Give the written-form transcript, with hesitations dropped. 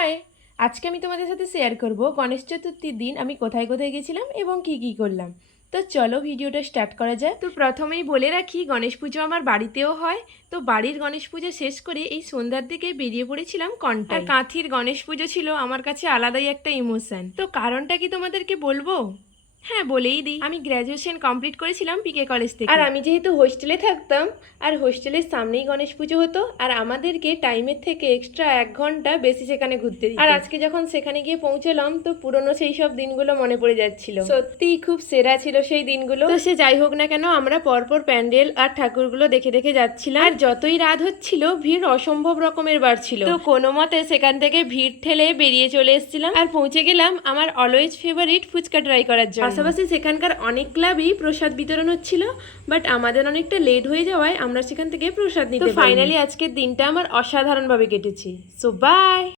High, আজকে আমি তোমাদের সাথে শেয়ার করব গণেশ চতুর্থীর দিন আমি কোথায় কোথায় গেছিলাম এবং কি কি করলাম। তো চলো ভিডিওটা স্টার্ট করা যায়। তো প্রথমেই বলে রাখি, গণেশ পুজো আমার বাড়িতেও হয়। তো বাড়ির গণেশ পুজো শেষ করে এই সন্ধ্যার দিকে বেরিয়ে পড়েছিলাম কন্টাই। আর কাঁথির গণেশ পুজো ছিল আমার কাছে আলাদাই একটা ইমোশন। তো কারণটা কি তোমাদেরকে বলবো? হ্যাঁ, বলেই দিই। আমি গ্র্যাজুয়েশন কমপ্লিট করেছিলাম পিকে কলেজ থেকে। আর আমি যেহেতু হোস্টেলে থাকতাম, আর হোস্টেলের সামনেই গণেশ পুজো হতো, আর আমাদেরকে টাইমের থেকে এক্সট্রা 1 ঘন্টা বেশি সেখানে ঘুরতে দিত। আর আজকে যখন সেখানে গিয়ে পৌঁছলাম, তো পুরনো সেই সব দিনগুলো মনে পড়ে যাচ্ছিল। সত্যিই খুব সেরা ছিল সেই দিনগুলো। তো সে যাই হোক না কেন, আমরা পরপর প্যান্ডেল আর ঠাকুরগুলো দেখে দেখে যাচ্ছিলাম। আর যতই রাত হচ্ছিল, ভিড় অসম্ভব রকমের বাড়ছিল। তো কোনো মতে সেখান থেকে ভিড় ঠেলে বেরিয়ে চলে এসেছিলাম, আর পৌঁছে গেলাম আমার অলওয়েজ ফেভারিট ফুচকা ট্রাই করার জন্য। পাশাপাশি সেখানকার অনেক ক্লাবই প্রসাদ বিতরণ হচ্ছিল, বাট আমাদের অনেকটা লেট হয়ে যাওয়ায় আমরা সেখান থেকে প্রসাদ নিতে পারিনি। তো ফাইনালি আজকের দিনটা আমার অসাধারণভাবে কেটেছে। So by.